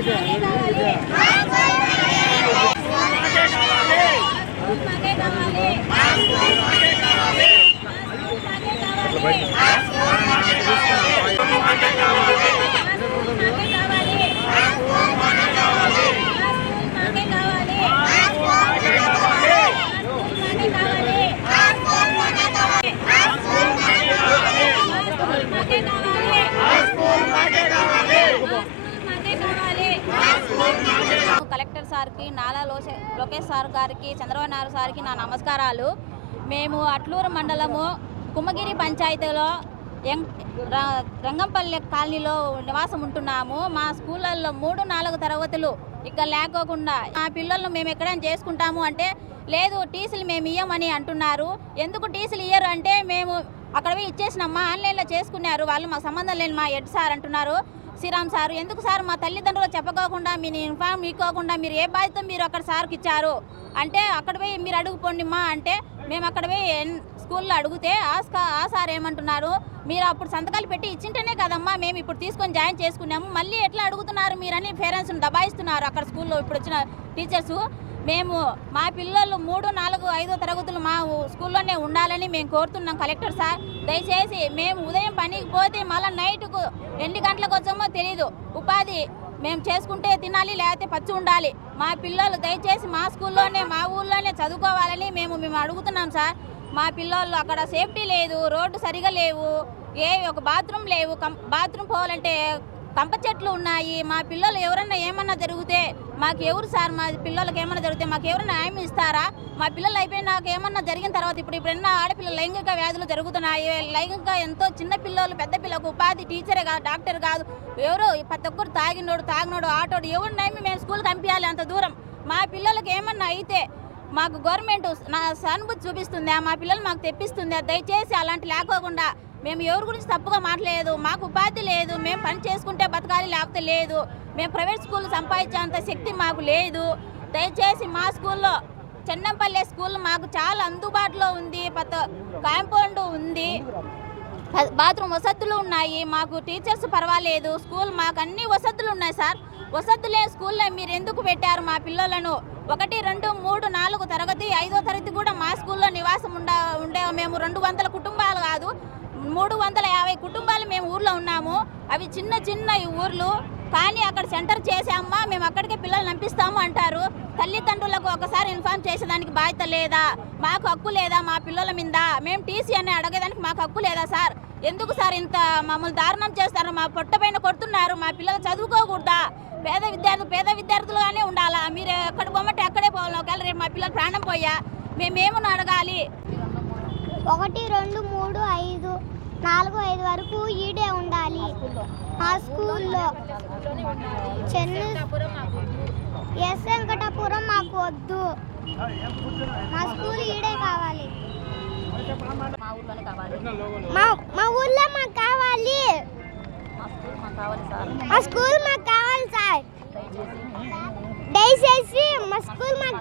కావాలి మాకే కావాలి ఆ స్కూల్ మాకే కావాలి ఆ స్కూల్ మాకే కావాలి ఆ స్కూల్ మాకే కావాలి మాకే కావాలి మాకే కావాలి ఆ స్కూల్ మాకే కావాలి ఆ స్కూల్ మాకే కావాలి ఆ స్కూల్ మాకే కావాలి మాకే కావాలి ఆ స్కూల్ మాకే కావాలి ఆ స్కూల్ మాకే కావాలి ఆ స్కూల్ మాకే కావాలి ఆ స్కూల్ మాకే కావాలి మాకే కావాలి ఆ స్కూల్ మాకే కలెక్టర్ సార్కి నాలా లోషే లోకేష్ సార్ గారికి చంద్రబాబు నాయుడు సార్కి నా నమస్కారాలు. మేము అట్లూరు మండలము కుమ్మగిరి పంచాయతీలో రంగంపల్లి కాలనీలో నివాసం ఉంటున్నాము. మా స్కూళ్ళల్లో మూడు నాలుగు తరగతులు ఇక్కడ లేకోకుండా మా పిల్లలను మేము ఎక్కడైనా చేసుకుంటాము అంటే లేదు టీసీలు మేము ఇయ్యమని అంటున్నారు. ఎందుకు టీసీలు ఇయ్యరు అంటే మేము అక్కడ పోయి ఇచ్చేసినమ్మా ఆన్లైన్లో చేసుకున్నారు వాళ్ళు మాకు సంబంధం లేని మా హెడ్ సార్ అంటున్నారు. శ్రీరామ్ సార్ ఎందుకు సార్ మా తల్లిదండ్రులు చెప్పకోకుండా మీ ఇన్ఫార్మ్ ఇవ్వకుండా మీరు ఏ బాధ్యత మీరు అక్కడ సార్కి ఇచ్చారు? అంటే అక్కడ పోయి మీరు అడుగుపోండి మా అంటే మేము అక్కడ పోయి స్కూల్లో అడిగితే ఆ ఆ సార్ ఏమంటున్నారు? మీరు అప్పుడు సంతకాలు పెట్టి ఇచ్చింటేనే కదమ్మా మేము ఇప్పుడు తీసుకొని జాయిన్ చేసుకున్నాము. మళ్ళీ ఎట్లా అడుగుతున్నారు మీరని పేరెంట్స్ని దబాయిస్తున్నారు అక్కడ స్కూల్లో ఇప్పుడు వచ్చిన టీచర్స్. మేము మా పిల్లలు మూడు నాలుగు ఐదో తరగతులు మా స్కూల్లోనే ఉండాలని మేము కోరుతున్నాం కలెక్టర్ సార్. దయచేసి మేము ఉదయం పనికి పోతే మళ్ళీ నైట్కు ఎన్ని గంటలకు వచ్చామో తెలీదు. ఉపాధి మేము చేసుకుంటే తినాలి లేకపోతే పచ్చి ఉండాలి. మా పిల్లలు దయచేసి మా స్కూల్లోనే మా ఊళ్ళోనే చదువుకోవాలని మేము మేము అడుగుతున్నాం సార్. మా పిల్లలు అక్కడ సేఫ్టీ లేదు రోడ్డు సరిగా లేవు ఏ ఒక బాత్రూమ్ లేవు కం బాత్రూమ్ పోవాలంటే కంప చెట్లు ఉన్నాయి. మా పిల్లలు ఎవరన్నా ఏమన్నా జరిగితే మాకు ఎవరు సార్? మా పిల్లలకి ఏమైనా జరిగితే మాకు ఎవరు న్యాయం ఇస్తారా? మా పిల్లలు అయిపోయి నాకు ఏమన్నా జరిగిన తర్వాత ఇప్పుడు ఇప్పుడున్న ఆడపిల్ల లైంగిక వ్యాధులు జరుగుతున్నాయి. లైంగిక ఎంతో చిన్న పిల్లలు పెద్ద పిల్లలకు ఉపాధి టీచరే కాదు డాక్టర్ కాదు. ఎవరు ప్రతి ఒక్కరు తాగినోడు తాగినోడు ఆటోడు ఎవరు నైమి మేము స్కూల్కి పంపించాలి అంత దూరం? మా పిల్లలకి ఏమన్నా అయితే మాకు గవర్నమెంట్ నా సానుభూతి చూపిస్తుందా మా పిల్లలు మాకు తెప్పిస్తుందా. దయచేసి అలాంటి లేకోకుండా మేము ఎవరి గురించి తప్పుగా మాట్లాడలేదు మాకు ఉపాధి లేదు మేము పని చేసుకుంటే బతకాలి లేకపోతే లేదు. మేము ప్రైవేట్ స్కూల్ సంపాదించేంత శక్తి మాకు లేదు. దయచేసి మా స్కూల్లో చెన్నంపల్లె స్కూల్ మాకు చాలా అందుబాటులో ఉంది పత కాంపౌండ్ ఉంది. బాత్రూమ్ వసతులు ఉన్నాయి మాకు టీచర్స్ పర్వాలేదు స్కూల్ మాకు అన్ని వసతులు ఉన్నాయి సార్. వసతులే స్కూల్లో మీరు ఎందుకు పెట్టారు మా పిల్లలను? ఒకటి రెండు మూడు నాలుగు తరగతి ఐదో తరగతి కూడా మా స్కూల్లో నివాసం ఉండ ఉండే మేము రెండు వందల మూడు వందల యాభై కుటుంబాలు మేము ఊర్లో ఉన్నాము. అవి చిన్న చిన్న ఈ ఊర్లు. కానీ అక్కడ సెంటర్ చేసామా మేము అక్కడికే పిల్లలు నంపిస్తాము అంటారు. తల్లిదండ్రులకు ఒకసారి ఇన్ఫార్మ్ చేసేదానికి బాధ్యత లేదా? మాకు హక్కు లేదా మా పిల్లల మీద? మేము టీసీ అని అడగేదానికి మాకు హక్కు లేదా సార్? ఎందుకు సార్ ఇంత మమ్మల్ని దారుణం చేస్తారు? మా పొట్ట పైన కొడుతున్నారు. మా పిల్లలు చదువుకోకూడదా? పేద విద్యార్థులు పేద విద్యార్థులుగానే ఉండాలా? మీరు ఎక్కడ పోమంటే అక్కడే పోవాలి? ఒకవేళ రేపు మా పిల్లలు ప్రాణం పోయా? మేమేమని అడగాలి? ఒకటి రెండు మూడు ఐదు నాలుగు ఐదు వరకు ఈడే ఉండాలి ఆ స్కూల్లో. చెన్ను ఎస్ వెంకటపురం మాకు వద్దు. మా స్కూల్ ఈడే కావాలి. మా ఊర్లో మాకు కావాలి. మా స్కూల్ మాకు కావాలి సార్ ఆ స్కూల్ మాకు కావాలి సార్. దయచేసి మా స్కూల్ మాకు